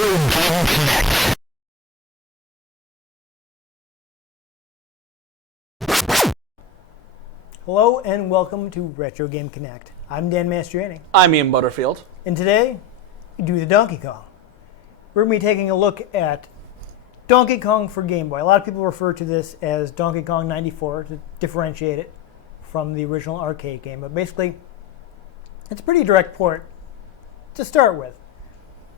Game Connect. Hello and welcome to Retro Game Connect. I'm Dan Mastriani. I'm Ian Butterfield. And today, we do the Donkey Kong. We're going to be taking a look at Donkey Kong for Game Boy. A lot of people refer to this as Donkey Kong 94 to differentiate it from the original arcade game. But basically, it's a pretty direct port to start with.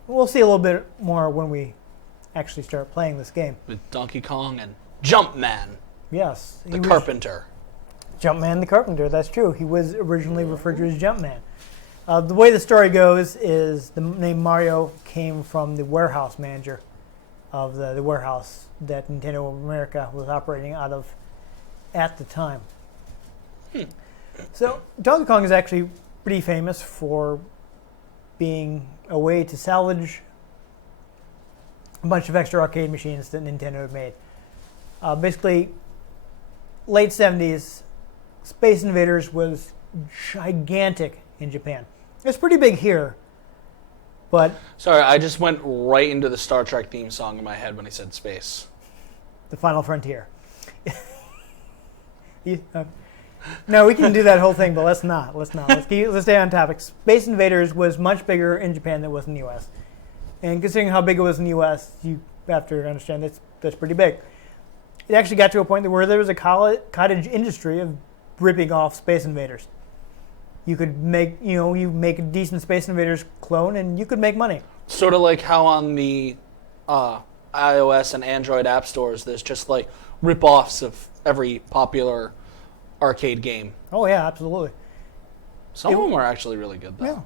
We'll see a little bit more when we actually start playing this game. With Donkey Kong and Jumpman, Yes. the carpenter. Jumpman the Carpenter, that's true. He was originally referred to as Jumpman. The way the story goes is the name Mario came from the warehouse manager of the warehouse that Nintendo of America was operating out of at the time. So Donkey Kong is actually pretty famous for being a way to salvage a bunch of extra arcade machines that Nintendo had made. Basically, late 70s, Space Invaders was gigantic in Japan. It's pretty big here, but... Sorry, I just went right into the Star Trek theme song in my head when he said space. The Final Frontier. No, we can do that whole thing, but let's not. Let's stay on topic. Space Invaders was much bigger in Japan than it was in the U.S. And considering how big it was in the U.S., you have to understand that's pretty big. It actually got to a point where there was a cottage industry of ripping off Space Invaders. You could make, you make a decent Space Invaders clone, and you could make money. Sort of like how on the iOS and Android app stores, there's just like rip-offs of every popular arcade game. Oh yeah, absolutely. Some of them are actually really good, though. Yeah.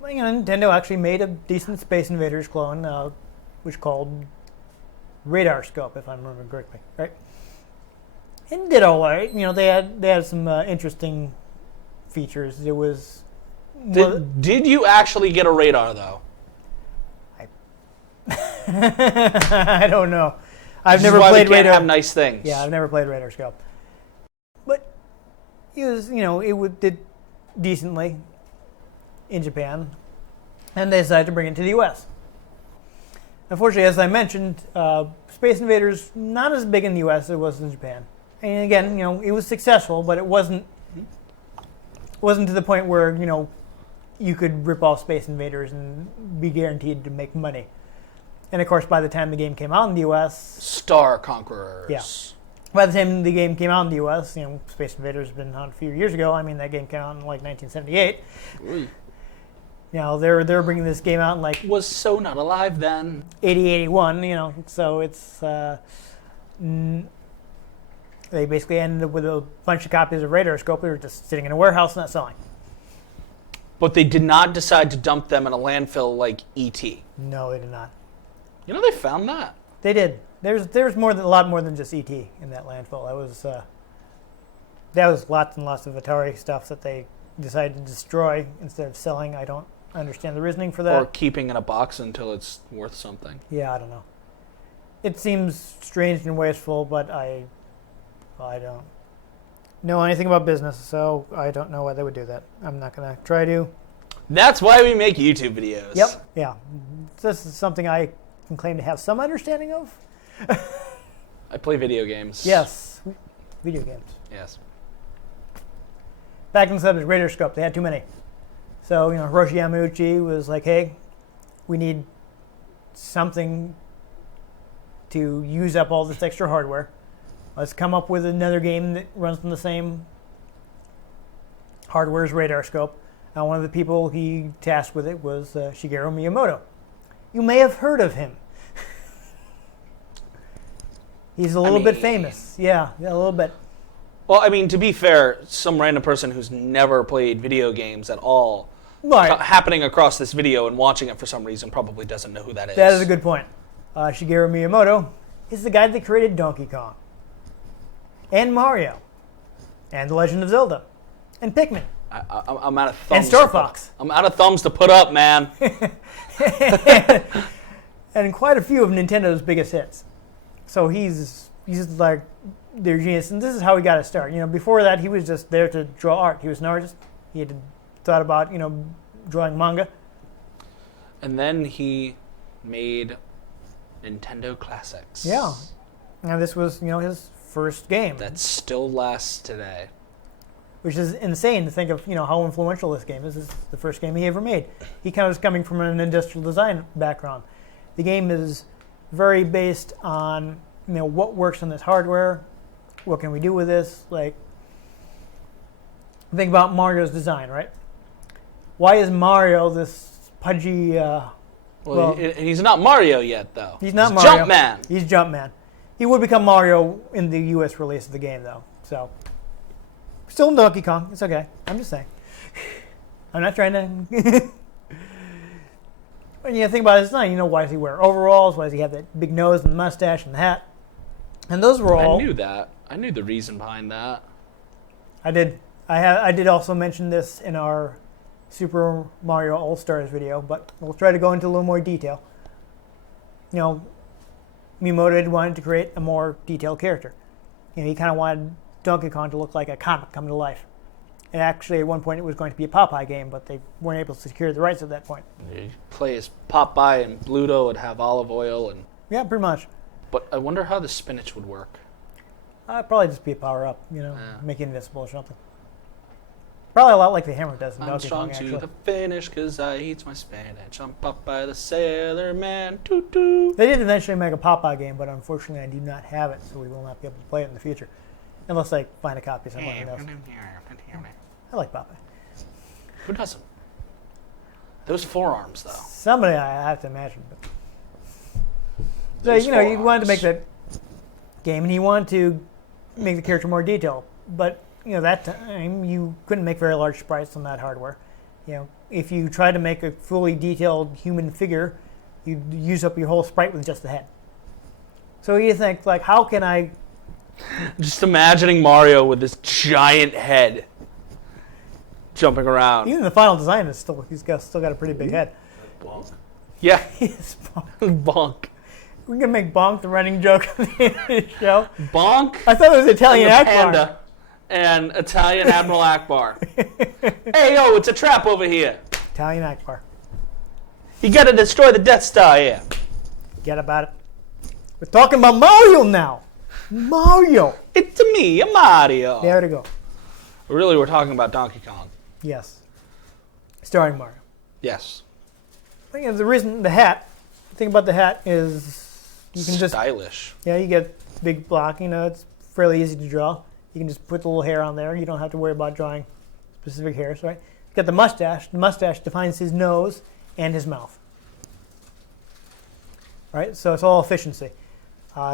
Well, Nintendo actually made a decent Space Invaders clone, which called Radar Scope, if I remember correctly, right? It did all right. They had some interesting features. It was. Did you actually get a radar though? I don't know. I've This never is why played we can't Radar. have nice things. Yeah, I've never played Radar Scope. But it was, did decently in Japan, and they decided to bring it to the U.S. Unfortunately, as I mentioned, Space Invaders not as big in the U.S. as it was in Japan. And again, it was successful, but it wasn't to the point where you could rip off Space Invaders and be guaranteed to make money. And of course, by the time the game came out in the U.S., Star Conquerors. Yeah. By the time the game came out in the U.S., Space Invaders has been out a few years ago. I mean, that game came out in like 1978. Ooh. They're bringing this game out in like Was so not alive then. 80, 81. So it's they basically ended up with a bunch of copies of Radar Scope. They were just sitting in a warehouse not selling. But they did not decide to dump them in a landfill like E.T. No, they did not. They found that. They did. There's a lot more than just E.T. in that landfill. That was lots and lots of Atari stuff that they decided to destroy instead of selling. I don't understand the reasoning for that. Or keeping in a box until it's worth something. Yeah, I don't know. It seems strange and wasteful, but I don't know anything about business, so I don't know why they would do that. I'm not going to try to. That's why we make YouTube videos. Yep. Yeah. This is something I can claim to have some understanding of. I play video games. Yes. Video games. Yes. Back in the subject, Radar Scope, they had too many. So, Hiroshi Yamauchi was like, hey, we need something to use up all this extra hardware. Let's come up with another game that runs on the same hardware as Radar Scope. And one of the people he tasked with it was Shigeru Miyamoto. You may have heard of him. He's a little bit famous. Yeah, a little bit. Well, to be fair, some random person who's never played video games at all, Right. happening across this video and watching it for some reason, probably doesn't know who that is. That is a good point. Shigeru Miyamoto is the guy that created Donkey Kong, and Mario, and The Legend of Zelda, and Pikmin. I'm out of thumbs. And Star Fox. I'm out of thumbs to put up, man. And quite a few of Nintendo's biggest hits. So he's like their genius, and this is how he got his start. Before that, he was just there to draw art. He was an artist. He had thought about drawing manga. And then he made Nintendo classics. Yeah. Now this was, his first game. That still lasts today. Which is insane to think of, how influential this game is. This is the first game he ever made. He kind of is coming from an industrial design background. The game is very based on, what works on this hardware. What can we do with this? Like, think about Mario's design, right? Why is Mario this pudgy... he's not Mario yet, though. He's not Mario. Jumpman. He's Jumpman. He would become Mario in the U.S. release of the game, though. So, still in Donkey Kong. It's okay. I'm just saying. I'm not trying to... When you think about his design, why does he wear overalls? Why does he have that big nose and the mustache and the hat? And those were all... I knew that. I knew the reason behind that. I did. I did also mention this in our Super Mario All-Stars video, but we'll try to go into a little more detail. Miyamoto had wanted to create a more detailed character. He kind of wanted Donkey Kong to look like a comic come to life. And actually, at one point, it was going to be a Popeye game, but they weren't able to secure the rights at that point. You play as Popeye, and Bluto would have olive oil. And Yeah, pretty much. But I wonder how the spinach would work. Probably just be a power-up, make it invincible or something. Probably a lot like the hammer does in I'm Donkey strong Kong, to actually. the finish because I eat my spinach. I'm Popeye the Sailor Man. Toot-toot. They did eventually make a Popeye game, but unfortunately I do not have it, so we will not be able to play it in the future. Unless I find a copy somewhere. Who knows? I like Popeye. Who doesn't? Those forearms, though. Somebody, I have to imagine. But. So, Those you wanted to make that game, and you wanted to make the character more detailed. But, that time, you couldn't make very large sprites on that hardware. If you tried to make a fully detailed human figure, you'd use up your whole sprite with just the head. So you think, how can I... Just imagining Mario with this giant head jumping around. Even the final design is still got a pretty big head. Bonk. Yeah. Yes, Bonk. Bonk. We're gonna make Bonk the running joke of the show. Bonk. I thought it was Italian and the Akbar. Panda and Italian Admiral Akbar. Hey, yo, it's a trap over here. Italian Akbar. You gotta destroy the Death Star here. Forget about it. We're talking about Mario now. Mario. It's me, Mario. There we go. Really, we're talking about Donkey Kong. Yes. Starring Mario. Yes. I think the reason the thing about the hat is you can just... Stylish. Yeah, you get big block. It's fairly easy to draw. You can just put the little hair on there. You don't have to worry about drawing specific hairs, right? You got the mustache. The mustache defines his nose and his mouth. Right? So it's all efficiency.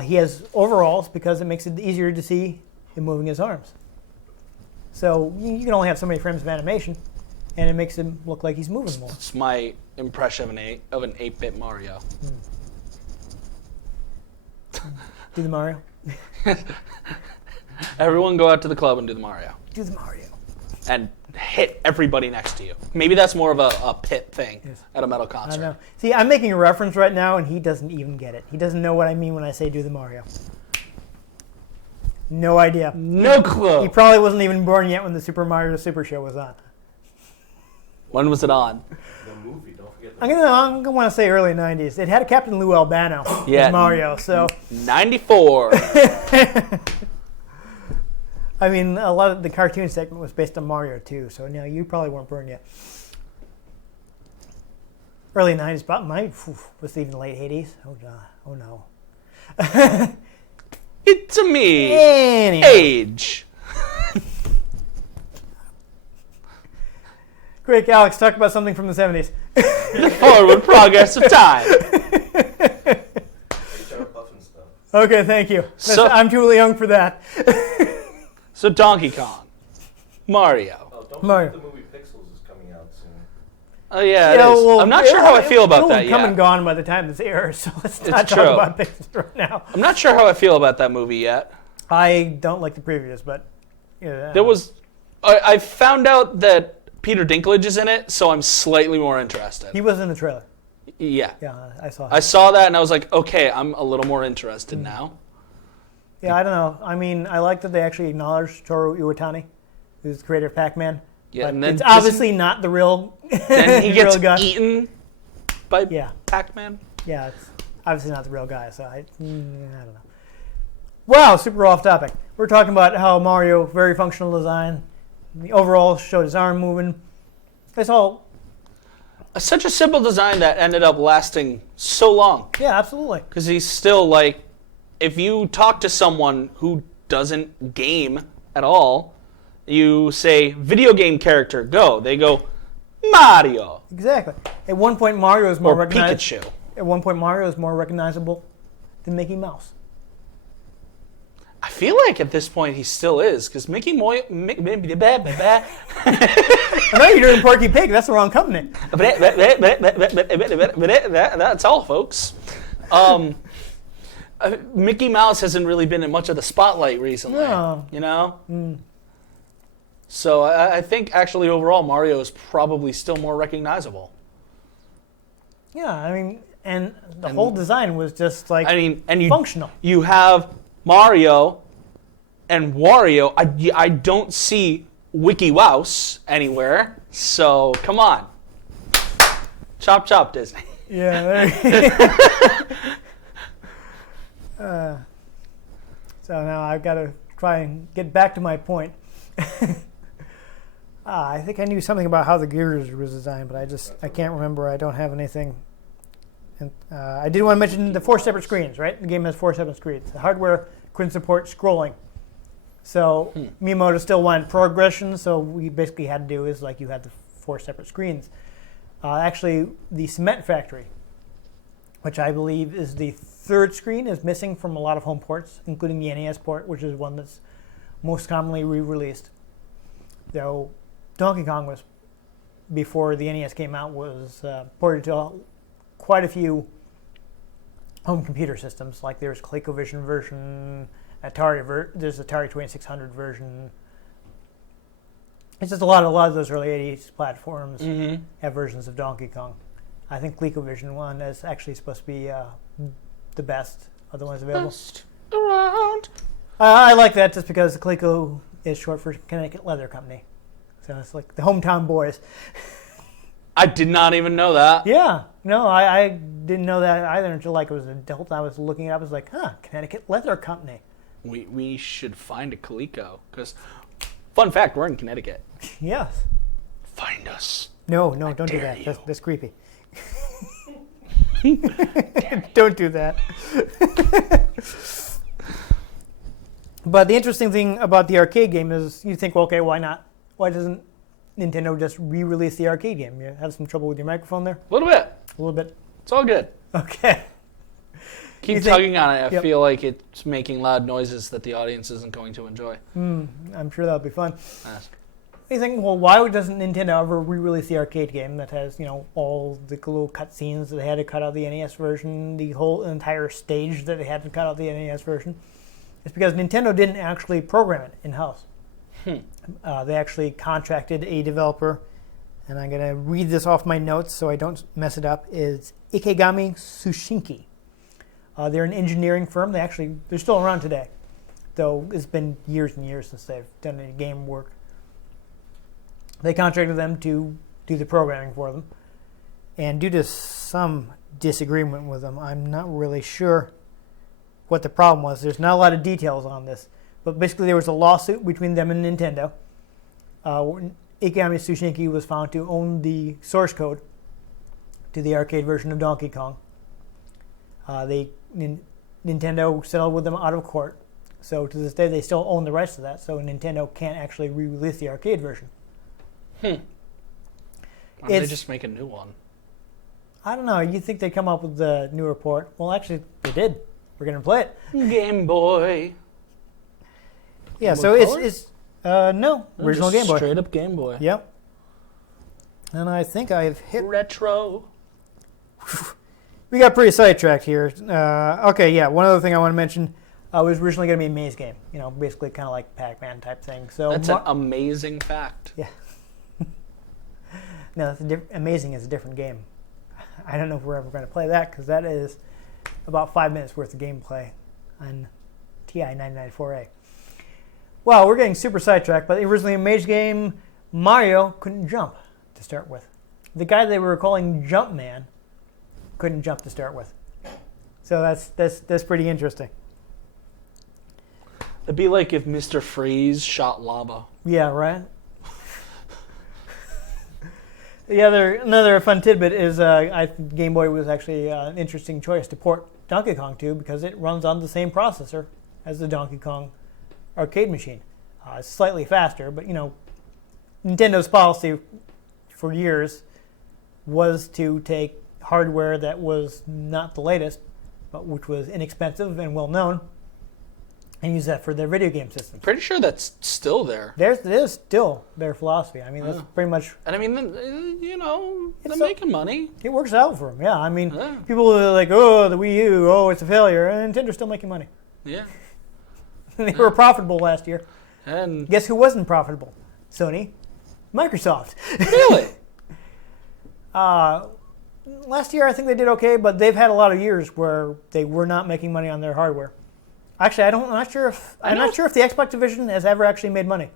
He has overalls because it makes it easier to see him moving his arms. So you can only have so many frames of animation, and it makes him look like he's moving more. It's my impression of an 8-bit Mario. Do the Mario. Everyone go out to the club and do the Mario. Do the Mario. And hit everybody next to you. Maybe that's more of a pit thing at a metal I concert. know. See, I'm making a reference right now, and he doesn't even get it. He doesn't know what I mean when I say do the Mario. No idea. No clue. He probably wasn't even born yet when the Super Mario Super Show was on. When was it on? The movie, don't forget I'm gonna want to say early '90s. It had a Captain Lou Albano as Mario, so 94. I mean, a lot of the cartoon segment was based on Mario too. So no, you probably weren't born yet. Early '90s, but was it even late '80s? Oh god, oh no. It's a me. Anyhow. Age. Quick, Alex, talk about something from the '70s. The forward progress of time. HR Puff and stuff. Okay, thank you. So- I'm too young for that. So Donkey Kong. Mario. Oh, don't Mario. forget the movie Pixels is coming out soon. Oh yeah, it is. I'm not sure how I feel about that It'll come and yet. gone by the time this airs, so let's not It's talk true. about Pixels right now. I'm not sure how I feel about that movie yet. I don't like the previews, but yeah, There was, I found out that Peter Dinklage is in it, so I'm slightly more interested. he was in the trailer. Yeah. Yeah, I saw. I saw that and I was like, okay, I'm a little more interested now. Yeah, I don't know. I mean, I like that they actually acknowledged Toru Iwatani, who's the creator of Pac-Man. Yeah, but and then it's obviously not the real. Then he the gets real guy. eaten by Yeah. Pac-Man. Yeah, it's obviously not the real guy, so I don't know. Wow, super off topic. We're talking about how Mario, very functional design. The overall showed his arm moving. It's all... Such a simple design that ended up lasting so long. Yeah, absolutely. Because he's still like, if you talk to someone who doesn't game at all, you say, video game character, go. They go, Mario. Exactly. At one point, Mario is more Or recognizable. Pikachu. At one point, Mario is more recognizable than Mickey Mouse. I feel like at this point he still is, because Mickey Moy... I know you're doing Porky Pig. That's the wrong company. That's all, folks. Mickey Mouse hasn't really been in much of the spotlight recently. No. You know? So I think actually overall Mario is probably still more recognizable. Yeah, I mean, and the whole design was just like functional. You have Mario and Wario. I don't see Wiki Wouse anywhere. So come on, chop chop, Disney. Yeah. So now I've got to try and get back to my point. I think I knew something about how the gears was designed, but I can't remember. I don't have anything. And, I did want to mention the 4 separate screens, right? The game has 4 separate screens. The hardware couldn't support scrolling. So Miyamoto still wanted progression, so we basically had to do is like you had the 4 separate screens. Actually, the Cement Factory, which I believe is the 3rd screen, is missing from a lot of home ports, including the NES port, which is one that's most commonly re-released. Though Donkey Kong was, before the NES came out, was ported to quite a few home computer systems. Like there's ColecoVision version, there's Atari 2600 version. It's just a lot of those early 80s platforms have versions of Donkey Kong. I think ColecoVision one is actually supposed to be the best of the ones available. Best around. I like that just because Coleco is short for Connecticut Leather Company. So it's like the hometown boys. I did not even know that. Yeah. No, I didn't know that either until like I was an adult. I was looking it up. I was like, Connecticut Leather Company. We should find a Coleco, because fun fact, we're in Connecticut. Yes. Find us. No, don't do that. you. That's creepy. Don't do that. But the interesting thing about the arcade game is you think, well, okay, why not? Why doesn't Nintendo just re-release the arcade game? You have some trouble with your microphone there? A little bit. A little bit. It's all good. Okay. Keep tugging on it. I feel like it's making loud noises that the audience isn't going to enjoy. I'm sure that'll be fun. Yes. You think, well, why doesn't Nintendo ever re-release the arcade game that has, all the little cutscenes that they had to cut out the NES version, the whole entire stage that they had to cut out the NES version? It's because Nintendo didn't actually program it in-house. They actually contracted a developer, and I'm going to read this off my notes so I don't mess it up. It's Ikegami Tsushinki. They're an engineering firm. They're still around today, though it's been years and years since they've done any game work. They contracted them to do the programming for them. And due to some disagreement with them, I'm not really sure what the problem was. There's not a lot of details on this. But basically there was a lawsuit between them and Nintendo. Ikegami Tsushinki was found to own the source code to the arcade version of Donkey Kong. Nintendo settled with them out of court. So to this day they still own the rights to that. So Nintendo can't actually re-release the arcade version. Why don't they just make a new one? I don't know. You think they'd come up with the new report? Well, actually, they did. We're going to play it. Game Boy. Yeah, Game so Boy Color? it's no, original Game Boy. Straight up Game Boy. Yep. And I think I've hit... Retro. We got pretty sidetracked here. Okay, yeah, one other thing I want to mention was originally going to be a maze game. Basically kind of like Pac-Man type thing. So That's an amazing fact. Yeah. No, Amazing is a different game. I don't know if we're ever going to play that because that is about 5 minutes worth of gameplay on TI 994A. Well, we're getting super sidetracked, but originally a maze game, Mario couldn't jump to start with. The guy they were calling Jumpman couldn't jump to start with. So that's pretty interesting. It'd be like if Mr. Freeze shot lava. Yeah, right. Another fun tidbit is I think Game Boy was actually an interesting choice to port Donkey Kong to because it runs on the same processor as the Donkey Kong arcade machine. It's slightly faster, but Nintendo's policy for years was to take hardware that was not the latest, but which was inexpensive and well known, and use that for their video game systems. Pretty sure that's still there. It is still their philosophy. I mean, that's pretty much. And I mean, they're making money. It works out for them. Yeah, I mean, people are like, "Oh, the Wii U, oh, it's a failure," and Nintendo's still making money. Yeah. They were profitable last year. And guess who wasn't profitable? Sony, Microsoft. Really? Last year I think they did okay, but they've had a lot of years where they were not making money on their hardware. Actually, I'm not sure if the Xbox division has ever actually made money.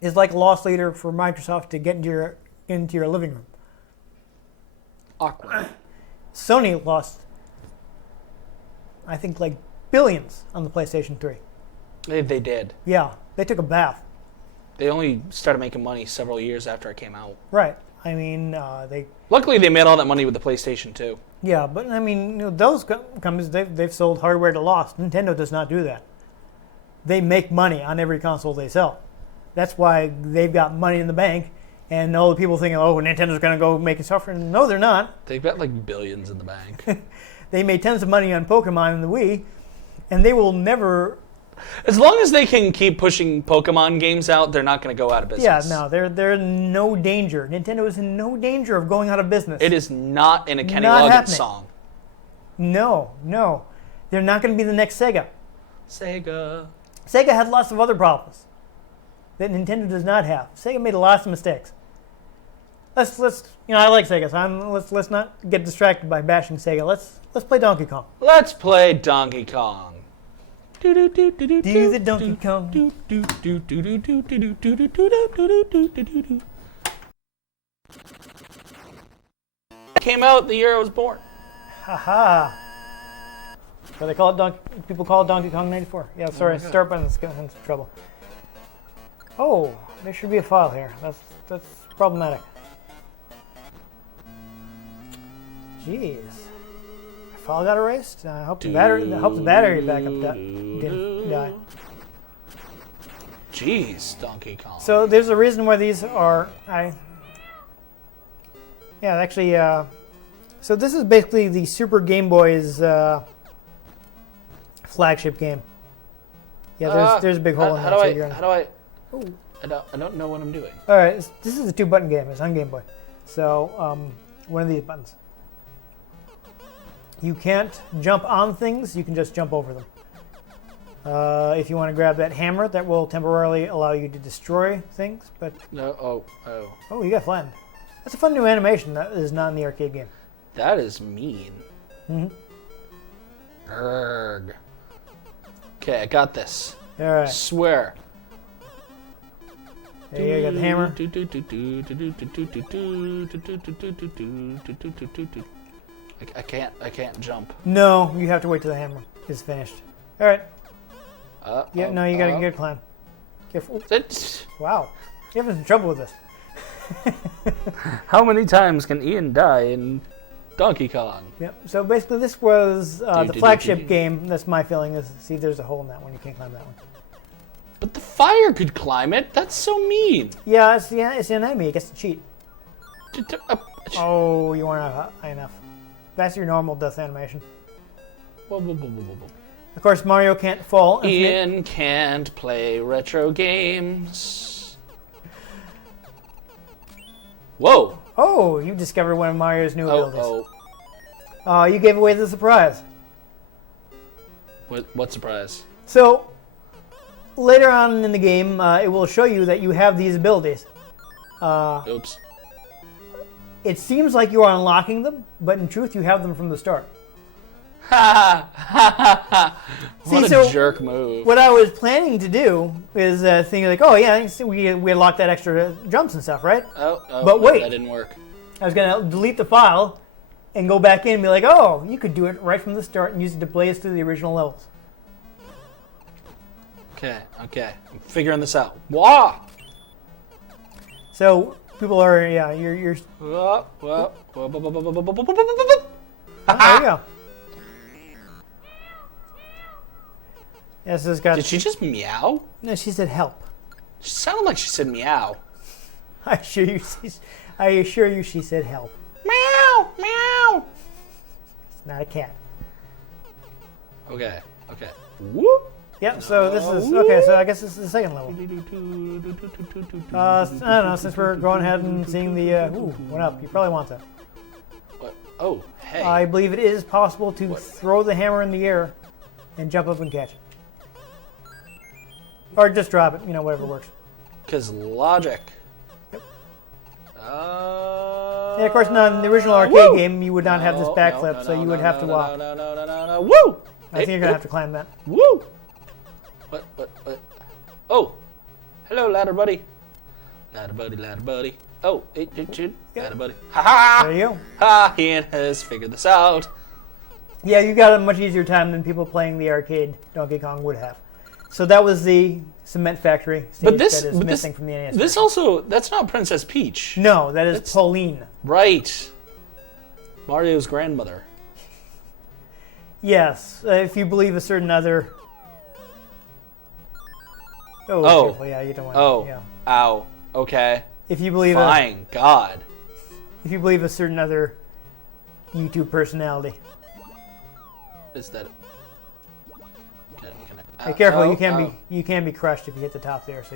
It's like a loss leader for Microsoft to get into your living room. Awkward. Sony lost, I think, like billions on the PlayStation 3. They did. Yeah, they took a bath. They only started making money several years after it came out. Right. I mean, they. Luckily, they made all that money with the PlayStation 2. Yeah, but I mean, those companies, they've sold hardware to loss. Nintendo does not do that. They make money on every console they sell. That's why they've got money in the bank, and all the people thinking, oh, Nintendo's going to go making software. No, they're not. They've got like billions in the bank. They made tons of money on Pokemon and the Wii, and they will never. As long as they can keep pushing Pokemon games out, they're not going to go out of business. Yeah, no, they're in no danger. Nintendo is in no danger of going out of business. It is not in a Kenny Not Loggins happening. song. No. They're not going to be the next Sega. Sega had lots of other problems that Nintendo does not have. Sega made lots of mistakes. Let's I like Sega, so let's not get distracted by bashing Sega. Let's play Donkey Kong. Let's play Donkey Kong. Do the Donkey Kong. Came out the year I was born. Haha. So they call it people call it Donkey Kong 94. Yeah, sorry, start button's getting into trouble. Oh, there should be a file here. That's problematic. Jeez. File got erased. I hope the battery backup didn't die. Jeez, Donkey Kong. So there's a reason why these are actually. So this is basically the Super Game Boy's flagship game. Yeah, there's a big hole in there. How do I? Ooh. I don't know what I'm doing. All right, this is a 2-button game. It's on Game Boy. So one of these buttons. You can't jump on things. You can just jump over them. If you want to grab that hammer, that will temporarily allow you to destroy things. But no. Oh, you got flattened. That's a fun new animation that is not in the arcade game. That is mean. Mm-hmm. Erg. Okay, I got this. All right. Swear. There you go, got the hammer. I can't jump. No, you have to wait till the hammer is finished. All right. You gotta climb. Careful. Wow, you're having some trouble with this. How many times can Ian die in Donkey Kong? Yep. So basically, this was the flagship game. That's my feeling. See, there's a hole in that one. You can't climb that one. But the fire could climb it. That's so mean. Yeah, it's the enemy. It gets to cheat. Oh, you weren't high enough. That's your normal death animation. Whoa. Of course, Mario can't fall. Ian can't play retro games. Whoa. Oh, you discovered one of Mario's new abilities. You gave away the surprise. What surprise? So, later on in the game, it will show you that you have these abilities. Oops. It seems like you are unlocking them, but in truth, you have them from the start. What a jerk move. What I was planning to do is think like, oh yeah, we unlocked that extra jumps and stuff, right? Oh, but wait, that didn't work. I was going to delete the file, and go back in and be like, oh, you could do it right from the start and use it to play us through the original levels. Okay. I'm figuring this out. Wow. So people are, yeah, you're Whoa. there you go. Yes, it's got. Did she just meow? No, she said help. She sounded like she said meow. I assure you, she said help. Meow, meow. It's not a cat. Okay. Whoop. Yep. So this is okay. So I guess this is the second level. I don't know. Since we're going ahead and seeing the ooh, went up. You probably want that. What? Oh, hey. I believe it is possible to throw the hammer in the air and jump up and catch it, or just drop it. You know, whatever works. Because logic. Yep. Yeah, Yeah, of course, not in the original arcade game, you would not have this backflip, so you would have to walk. No. Woo! I think you're gonna have to climb that. Woo! What? Oh! Hello, ladder buddy. Ladder buddy. Oh, ladder buddy. Ha ha! There you go. Ha! Ian has figured this out. Yeah, you got a much easier time than people playing the arcade Donkey Kong would have. So that was the cement factory stage that is missing from the NES. This also, that's not Princess Peach. No, that is Pauline. Right. Mario's grandmother. Yes, if you believe a certain other. Oh. Careful. Yeah, you don't want. Oh. Yeah. Ow. Okay. If you believe Fine. God. if you believe a certain other YouTube personality. Is that? Be careful, you can be crushed if you hit the top there, so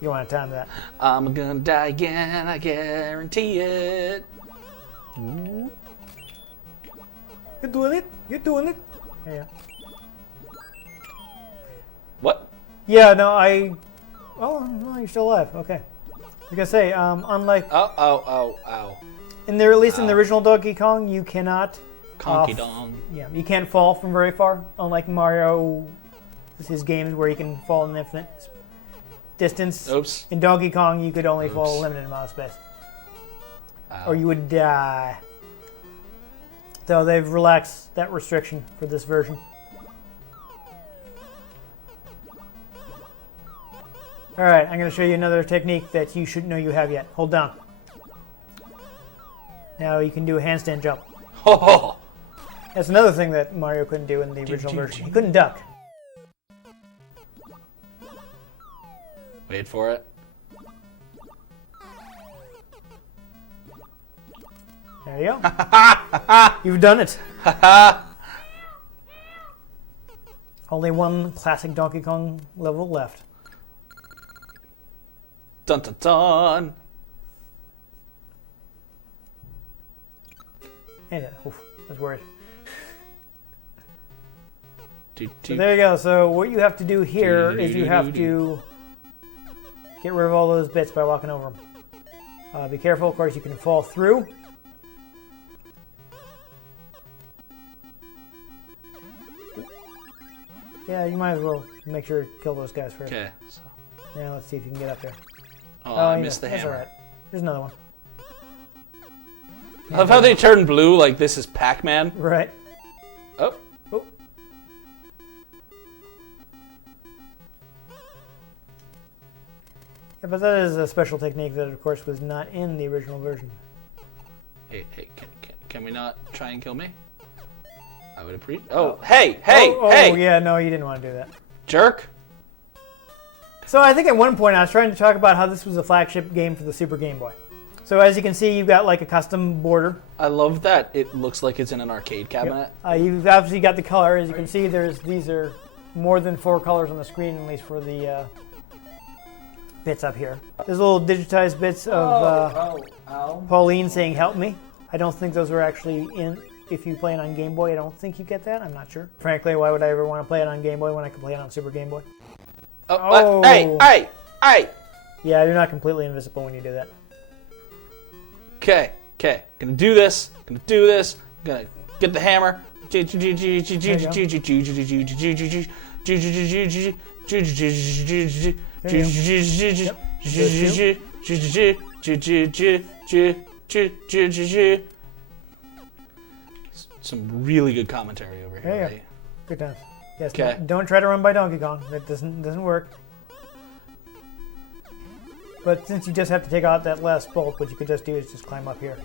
you wanna time that. I'm gonna die again, I guarantee it. Ooh. You're doing it. Yeah. What? Yeah, no, oh no, you're still alive. Okay. Like I say, unlike Ow. at least in the original Donkey Kong, you cannot Conky dong. Yeah, you can't fall from very far, unlike Mario, his games where you can fall an infinite distance. Oops. In Donkey Kong, you could only fall a limited amount of space. Ow. Or you would die. So they've relaxed that restriction for this version. Alright, I'm going to show you another technique that you shouldn't know you have yet. Hold down. Now you can do a handstand jump. Oh. That's another thing that Mario couldn't do in the original version. He couldn't duck. Wait for it. There you go. You've done it. Only one classic Donkey Kong level left. Dun dun dun. And oof, I was worried. Do, So there you go. So what you have to do here is you have to get rid of all those bits by walking over them. Be careful, of course, you can fall through. Yeah, you might as well make sure to kill those guys first. Okay. So. Yeah, let's see if you can get up there. Oh, I missed the that's hammer. all right. There's another one. I love how they turn blue like this is Pac-Man. Right. Oh. Oh. Yeah, but that is a special technique that, of course, was not in the original version. Hey, can we not try and kill me? I would appreciate. Oh, hey! Oh, yeah, no, you didn't want to do that. Jerk. So I think at one point I was trying to talk about how this was a flagship game for the Super Game Boy. So as you can see, you've got like a custom border. I love that it looks like it's in an arcade cabinet. Yep. You've obviously got the color. As you can see, these are more than 4 colors on the screen, at least for the bits up here. There's little digitized bits of Pauline saying "Help me." I don't think those are actually in. If you play it on Game Boy, I don't think you get that. I'm not sure. Frankly, why would I ever want to play it on Game Boy when I can play it on Super Game Boy? Oh. Hey! Yeah, you're not completely invisible when you do that. Okay. Gonna do this. Gonna get the hammer. Some really good commentary over here. There you go. Right? Good times. Yes. Okay. Don't try to run by Donkey Kong. That doesn't work. But since you just have to take out that last bolt, what you could just do is just climb up here.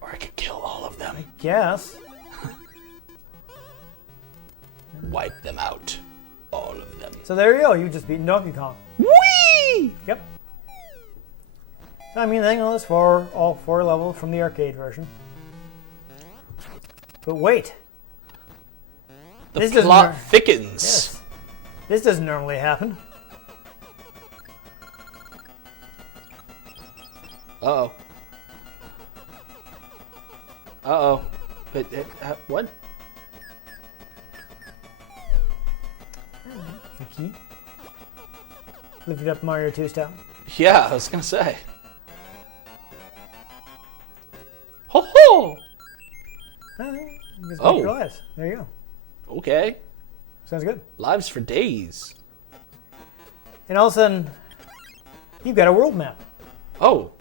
Or I could kill all of them. Yes. Wipe them out. All of them. So there you go. You just beaten Donkey Kong. Whee! Yep. I mean, that's for all 4 levels from the arcade version. But wait. The This doesn't plot work. thickens. Yes. This doesn't normally happen. Uh-oh. Uh-oh. But, what? The key. Lift it up Mario 2 style. Yeah, I was gonna say. Ho ho! Just Oh. make your lives. There you go. Okay. Sounds good. Lives for days. And all of a sudden, you've got a world map. Oh.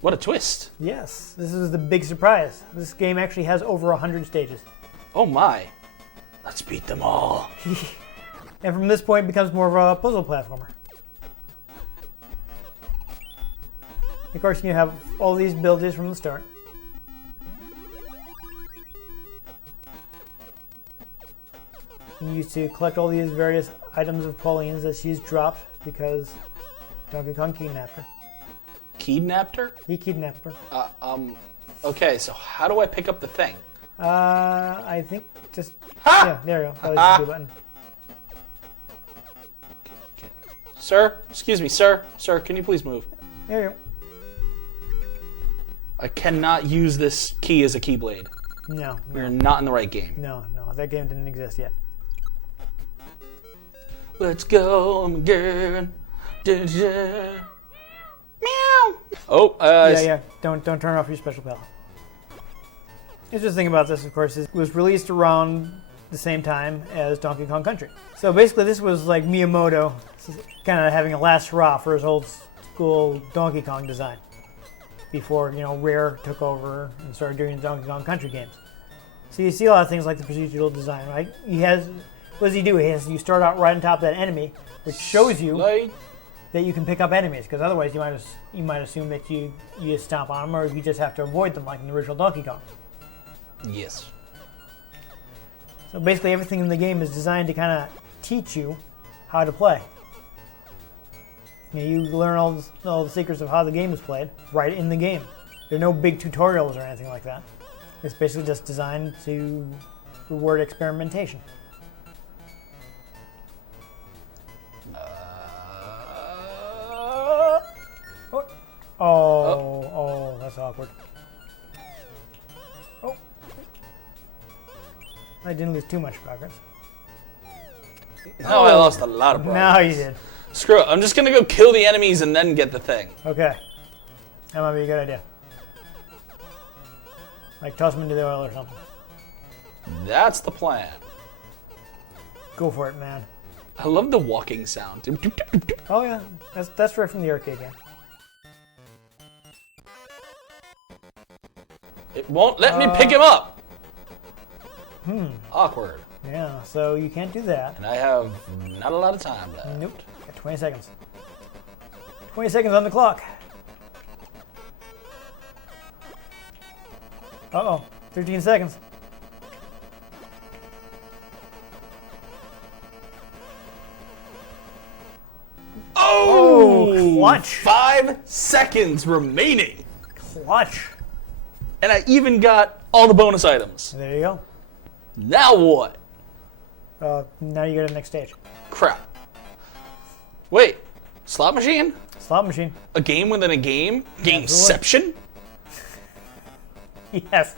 What a twist. Yes, this is the big surprise. This game actually has over 100 stages. Oh my. Let's beat them all. And from this point, it becomes more of a puzzle platformer. Of course, you have all these abilities from the start. You used to collect all these various items of Pauline's that she's dropped because Donkey Kong kidnapped her. Kidnapped her? He kidnapped her. Okay, so how do I pick up the thing? I think just... Ha! Yeah, there you go. Probably just the B button. Sir? Excuse me, sir? Sir, can you please move? There you go. I cannot use this key as a keyblade. No, We're not in the right game. no, that game didn't exist yet. Let's go again. Meow. Oh, Yeah. Don't turn off your special palette. Interesting thing about this, of course, is it was released around the same time as Donkey Kong Country. So basically, this was like Miyamoto kind of having a last hurrah for his old school Donkey Kong design before Rare took over and started doing Donkey Kong Country games. So you see a lot of things like the procedural design, right? What does he do? You start out right on top of that enemy, which shows you that you can pick up enemies, because otherwise you might assume that you just stomp on them, or you just have to avoid them like in the original Donkey Kong. Yes. So basically everything in the game is designed to kind of teach you how to play. You learn all the secrets of how the game is played right in the game. There are no big tutorials or anything like that. It's basically just designed to reward experimentation. Oh, that's awkward. Oh. I didn't lose too much progress. No, I lost a lot of progress. No, you did. Screw it. I'm just gonna go kill the enemies and then get the thing. Okay. That might be a good idea. Like toss them into the oil or something. That's the plan. Go for it, man. I love the walking sound. Oh yeah, that's right from the arcade game. It won't let me pick him up. Awkward. Yeah, so you can't do that. And I have not a lot of time left. Nope. Got 20 seconds. 20 seconds on the clock. Uh-oh. 13 seconds. Oh! Clutch. 5 seconds remaining. Clutch. And I even got all the bonus items. There you go. Now what? Now you go to the next stage. Crap. Wait. Slot machine? Slot machine. A game within a game? Gameception? Yes.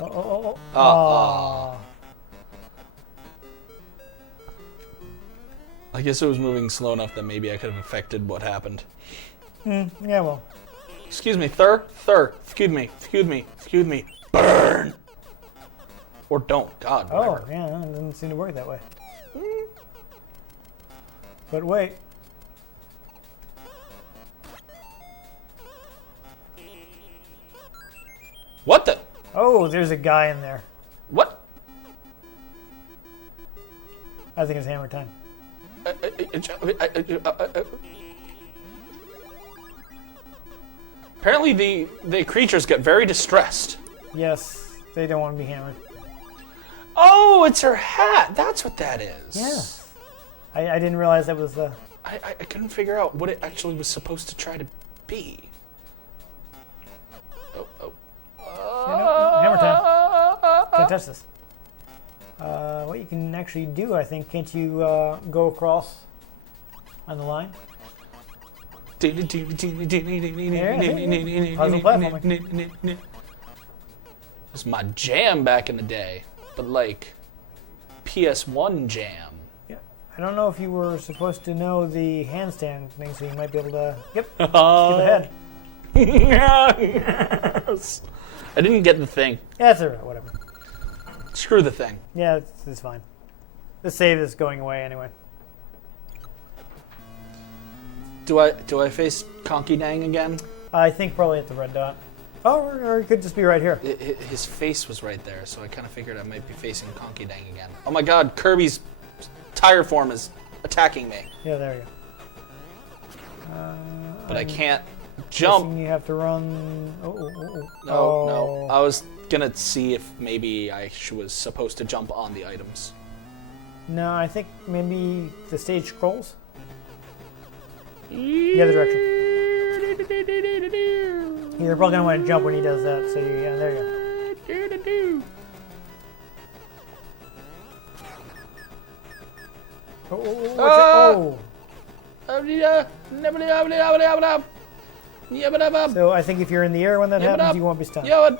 Oh. I guess it was moving slow enough that maybe I could have affected what happened. Yeah, well. Excuse me, excuse me. Burn! Or don't, God, whatever. Oh, yeah, it doesn't seem to work that way. But wait. What the? Oh, there's a guy in there. What? I think it's hammer time. Apparently the creatures get very distressed. Yes, they don't want to be hammered. Oh, it's her hat. That's what that is. Yes. I didn't realize that was the... I couldn't figure out what it actually was supposed to try to be. Oh. Hammer time. Can't touch this. What you can actually do, I think, can't you go across on the line? Puzzle platforming. It was my jam back in the day, but like PS1 jam. Yeah. I don't know if you were supposed to know the handstand thing, so you might be able to... Yep. Skip ahead. Yes. I didn't get the thing. Yeah, that's alright, whatever. Screw the thing. Yeah, it's fine. The save is going away anyway. Do I face Conky Dang again? I think probably at the red dot. Oh, or it could just be right here. His face was right there, so I kind of figured I might be facing Conky Dang again. Oh my god, Kirby's tire form is attacking me. Yeah, there you go. But I can't jump. You have to run... Oh. No. I was gonna see if maybe I was supposed to jump on the items. No, I think maybe the stage scrolls. The other direction. You're probably gonna want to jump when he does that, so yeah, there you go. So I think if you're in the air when that happens, you won't be stunned. Now I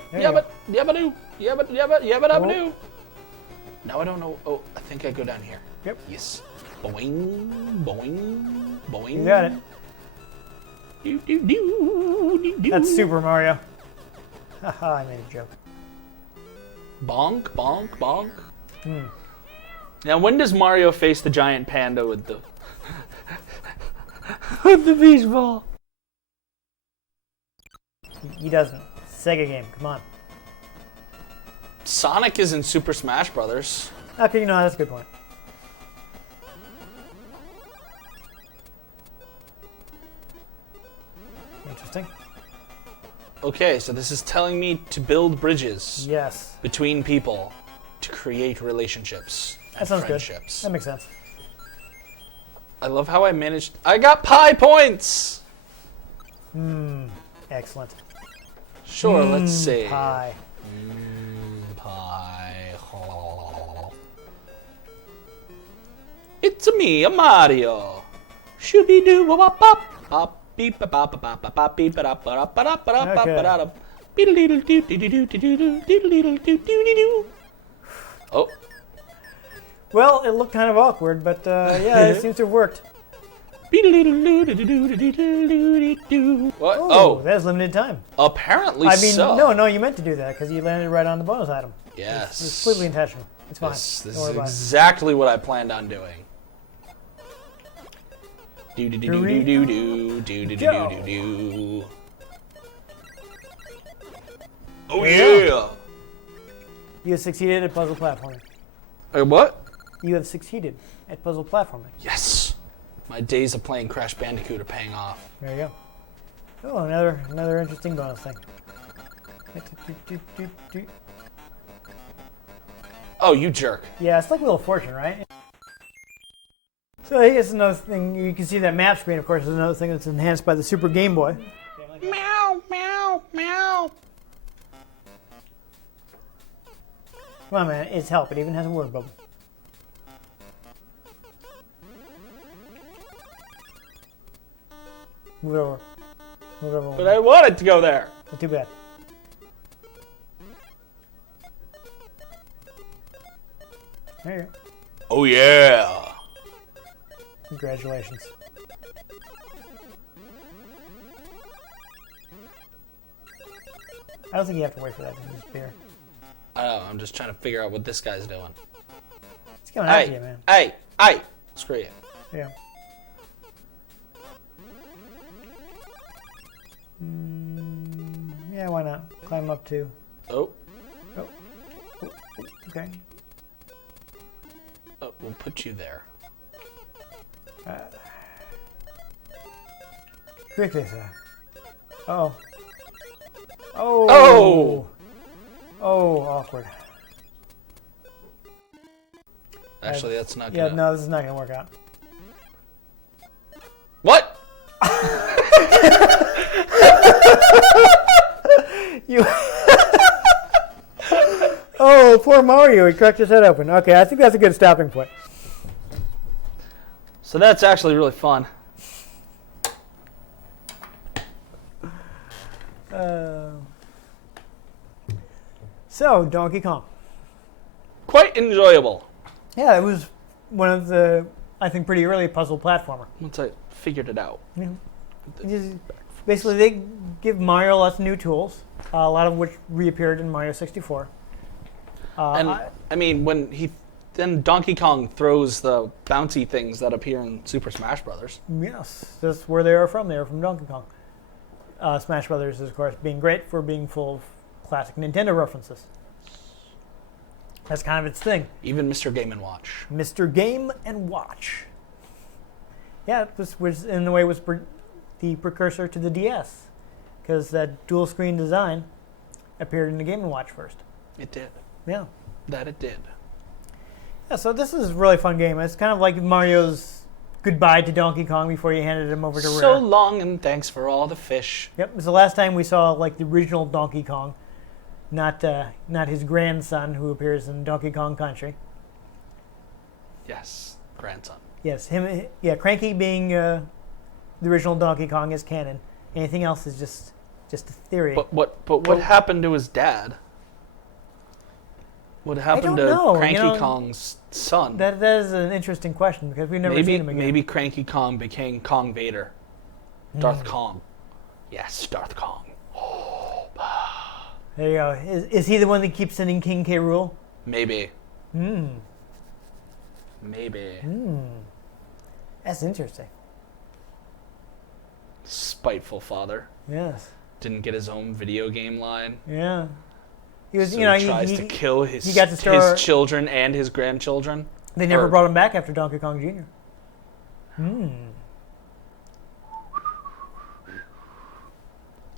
don't know. Oh, I think I go down here. Yep. Yes. Boing, boing, boing. You got it. Do. That's Super Mario. Haha, I made a joke. Bonk, bonk, bonk. Now, when does Mario face the giant panda with the with the beach ball? He doesn't. Sega game. Come on. Sonic is in Super Smash Brothers. Okay, you know that's a good point. Interesting. Okay, so this is telling me to build bridges Yes. between people to create relationships. That sounds good. friendships. That makes sense. I love how I managed. I got pie points. Excellent. Sure, let's see. Pie. Pie. It's me, a Mario. Shooby doo wop pop pop beep ba ba ba ba ba ba beep ba da ba da ba da ba da ba ba da. Oh. Well, it looked kind of awkward, but yeah, it seems to have worked. What? Oh, that's limited time. Apparently I mean, so. no, you meant to do that because you landed right on the bonus item. Yes. It's completely intentional. It's fine. This Don't is worry about it. exactly what I planned on doing. Do do do do do do do do do do do do. Oh yeah! You have succeeded at puzzle platforming. What? You have succeeded at puzzle platforming. Yes. My days of playing Crash Bandicoot are paying off. There you go. Oh, another interesting bonus thing. Oh, you jerk. Yeah, it's like Wheel of Fortune, right? So here's another thing. You can see that map screen, of course, is another thing that's enhanced by the Super Game Boy. Meow, meow, meow. Come on, man. It's help. It even has a word bubble. Move it over. Move it over. But I wanted to go there. Not too bad. There you go. Oh yeah. Congratulations. I don't think you have to wait for that to disappear. I know. I'm just trying to figure out what this guy's doing. It's coming after you, man. Hey! Screw you. Yeah. Yeah, why not? Climb up to Oh. Oh. Okay. Oh, we'll put you there. Quickly, sir. Oh. Oh. Oh! Oh, awkward. Actually, that's not Yeah, gonna... no, this is not gonna work out. What? You. Oh, poor Mario! He cracked his head open. Okay, I think that's a good stopping point. So that's actually really fun. So, Donkey Kong. Quite enjoyable. Yeah, it was one of the, I think, pretty early puzzle platformer. Once I figured it out. Yeah. Basically, they give Mario lots of new tools, a lot of which reappeared in Mario 64. I mean, then Donkey Kong throws the bouncy things that appear in Super Smash Brothers. Yes, that's where they are from. They are from Donkey Kong. Smash Brothers is, of course, being great for being full of classic Nintendo references. That's kind of its thing. Even Mr. Game & Watch. Mr. Game & Watch. Yeah, this was, in a way, was the precursor to the DS, because that dual screen design appeared in the Game & Watch first. It did. Yeah. That it did. Yeah, so this is a really fun game. It's kind of like Mario's goodbye to Donkey Kong before you handed him over to Rare. So long and thanks for all the fish. Yep, it was the last time we saw like the original Donkey Kong, not his grandson who appears in Donkey Kong Country. Yes, grandson. Yes, him. Yeah, Cranky being the original Donkey Kong is canon. Anything else is just a theory. But what happened to his dad? What happened to know. Cranky Kong's son? That is an interesting question because we've never seen him again. Maybe Cranky Kong became Kong Vader. Darth Kong. Yes, Darth Kong. There you go. Is he the one that keeps sending King K. Rool? Maybe. Maybe. That's interesting. Spiteful father. Yes. Didn't get his own video game line. Yeah. He was, So he tries to kill his children and his grandchildren. They never brought him back after Donkey Kong Jr.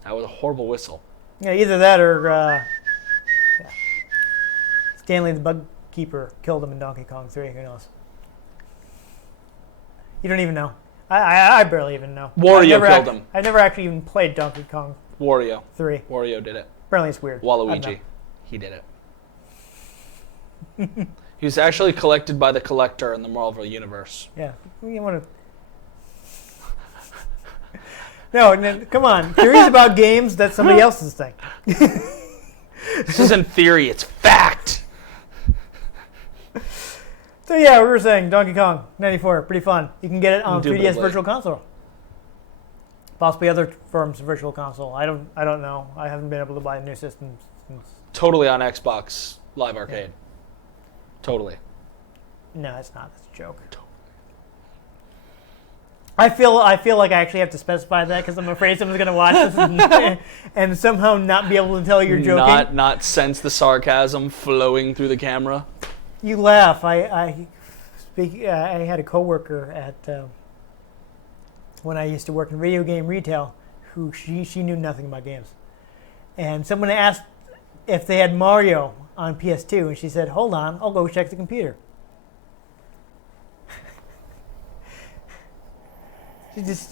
That was a horrible whistle. Yeah, either that or Stanley the Bug Keeper killed him in Donkey Kong 3. Who knows? You don't even know. I barely even know. Wario killed him. I never actually even played Donkey Kong Wario. 3. Wario did it. Apparently it's weird. Waluigi. He did it. He was actually collected by the collector in the Marvel Universe. Yeah. You want to... No, come on. Theories about games, that's somebody else's thing. This isn't theory, it's fact. So yeah, we were saying Donkey Kong 94, pretty fun. You can get it on 3DS Indubitably. Virtual Console. Possibly other firms' Virtual Console. I don't know. I haven't been able to buy new systems since. Totally on Xbox Live Arcade. Totally. No, it's not. It's a joke. I feel like I actually have to specify that because I'm afraid someone's going to watch this and somehow not be able to tell you're joking. Not sense the sarcasm flowing through the camera. You laugh. I had a coworker at when I used to work in video game retail who she knew nothing about games. And someone asked if they had Mario on PS2 and she said, "Hold on, I'll go check the computer."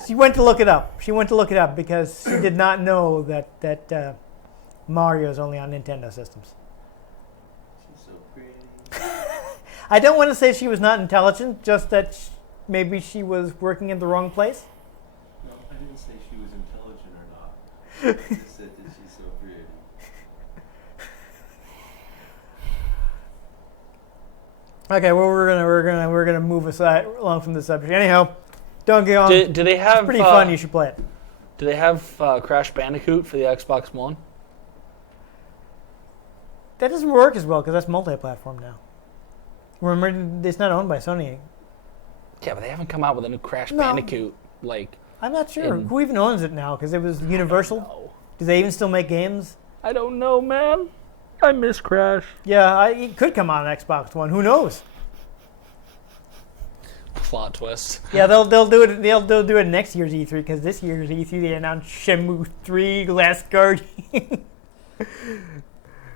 She went to look it up. She went to look it up because she did not know that Mario is only on Nintendo systems. She's so pretty. I don't want to say she was not intelligent, just that maybe she was working in the wrong place. No, I didn't say she was intelligent or not. I just said that she's so pretty. Okay, well we're gonna move aside along from the subject. Anyhow, Donkey Kong. Do they have? It's pretty fun. You should play it. Do they have Crash Bandicoot for the Xbox One? That doesn't work as well because that's multi-platform now. Remember, it's not owned by Sony. Yeah, but they haven't come out with a new Crash No. Bandicoot like. I'm not sure who even owns it now because it was Universal. No. Do they even still make games? I don't know, man. I miss Crash. Yeah, it could come out on Xbox One. Who knows? Plot twist. Yeah, they'll do it. They'll do it next year's E3 because this year's E3 they announced Shenmue 3, Last Guardian.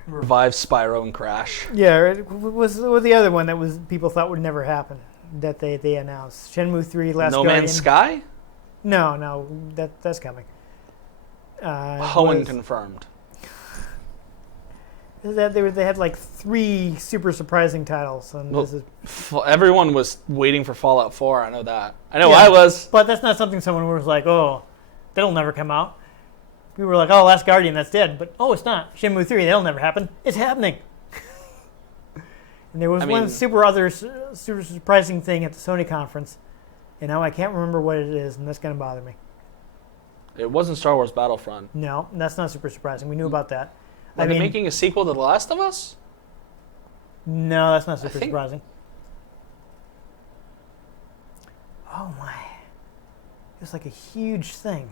Revive Spyro and Crash. Yeah, it was the other one that was people thought would never happen that they announced Shenmue 3, Last No Guardian. Man's Sky? No, that's coming. Hoenn confirmed. That they had like 3 super surprising titles, and Well, this is. Everyone was waiting for Fallout 4. I know that. I know Yeah. I was. But that's not something someone was like, oh, that'll never come out. We were like, oh, Last Guardian, that's dead. But oh, it's not. Shenmue 3, that'll never happen. It's happening. And there was one super surprising thing at the Sony conference, and now I can't remember what it is, and that's going to bother me. It wasn't Star Wars Battlefront. No, that's not super surprising. We knew about that. Are they making a sequel to The Last of Us? No, that's not super surprising. Oh my. It was like a huge thing.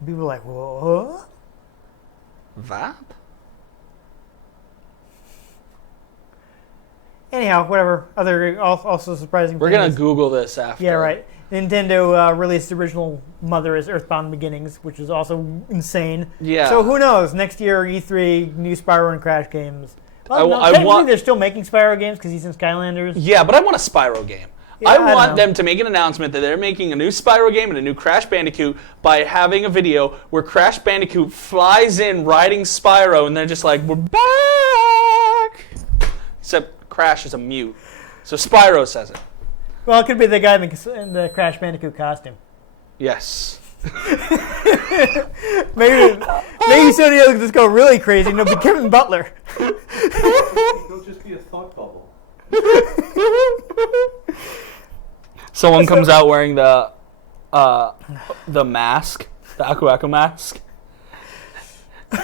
People were like, what? VAP? Anyhow, whatever. Other also surprising We're thing going to is- Google this after. Yeah, right. Nintendo released the original Mother as Earthbound Beginnings, which is also insane. Yeah. So who knows? Next year, E3, new Spyro and Crash games. Well, no, I technically want- they're still making Spyro games because he's in Skylanders. Yeah, but I want a Spyro game. Yeah, I I want know. them to make an announcement that they're making a new Spyro game and a new Crash Bandicoot by having a video where Crash Bandicoot flies in riding Spyro and they're just like, we're back! Except Crash is a mute. So Spyro says it. Well, it could be the guy in the Crash Bandicoot costume. Yes. Maybe Sony will just go really crazy and it'll be Kevin Butler. It'll just be a thought bubble. Someone comes out wearing the mask, the Aku Aku mask. I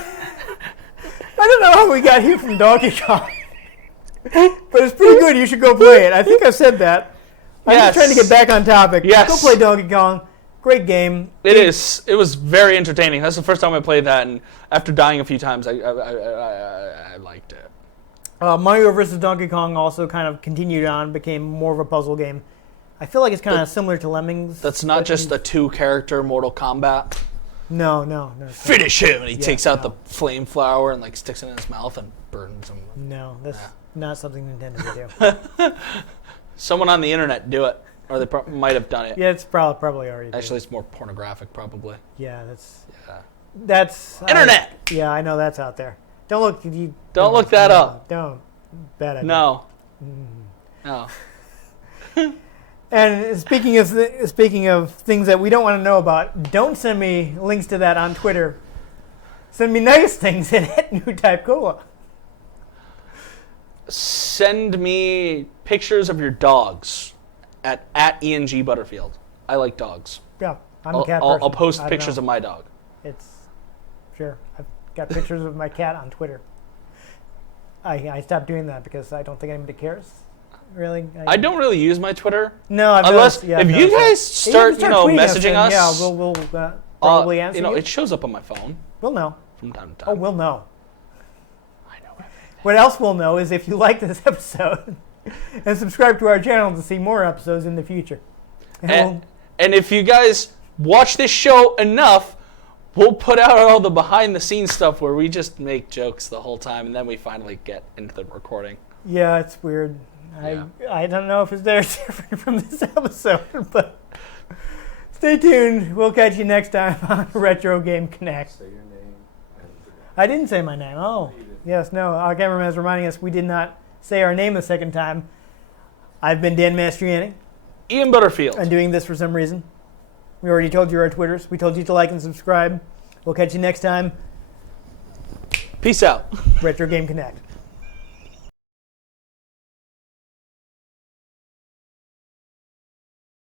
don't know how we got here from Donkey Kong. But it's pretty good. You should go play it. I think I said that. I'm Yes. just trying to get back on topic. Yes. Go play Donkey Kong. Great game. It is. It was very entertaining. That's the first time I played that, and after dying a few times, I liked it. Mario vs. Donkey Kong also kind of continued on, became more of a puzzle game. I feel like it's kind of similar to Lemmings. That's not just a 2-character Mortal Kombat. No. Finish him, and he Yeah, takes out no. the flame flower and like sticks it in his mouth and burns him. No, that's Yeah. not something Nintendo would do. Someone on the internet do it, or they might have done it. Yeah, it's probably already. Actually, it's more pornographic, probably. Yeah, Yeah. that's Internet. Yeah, I know that's out there. Don't look. Don't look that up. Don't. Bad idea. No. No. And speaking of things that we don't want to know about, don't send me links to that on Twitter. Send me nice things at New Type Cola. Send me pictures of your dogs at ENG Butterfield. I like dogs. Yeah, I'm a cat I'll person. post I don't pictures know. of my dog. It's sure. I've got pictures of my cat on Twitter. I stopped doing that because I don't think anybody cares. Really, I don't really use my Twitter. No, I've Unless noticed, if I've you noticed guys that. start, tweeting messaging then us. Yeah, we'll probably answer you. It shows up on my phone We'll know. from time to Oh, time. we'll know. I know. What else we'll know is if you like this episode and subscribe to our channel to see more episodes in the future. And if you guys watch this show enough, we'll put out all the behind-the-scenes stuff where we just make jokes the whole time, and then we finally get into the recording. Yeah, it's weird. Yeah. I don't know if it's there different from this episode, but stay tuned. We'll catch you next time on Retro Game Connect. Say your name. And I didn't say my name. Oh, You did. yes, no. Our cameraman is reminding us we did not say our name the second time. I've been Dan Mastriani. Ian Butterfield. I'm doing this for some reason. We already told you our Twitters. We told you to like and subscribe. We'll catch you next time. Peace out. Retro Game Connect.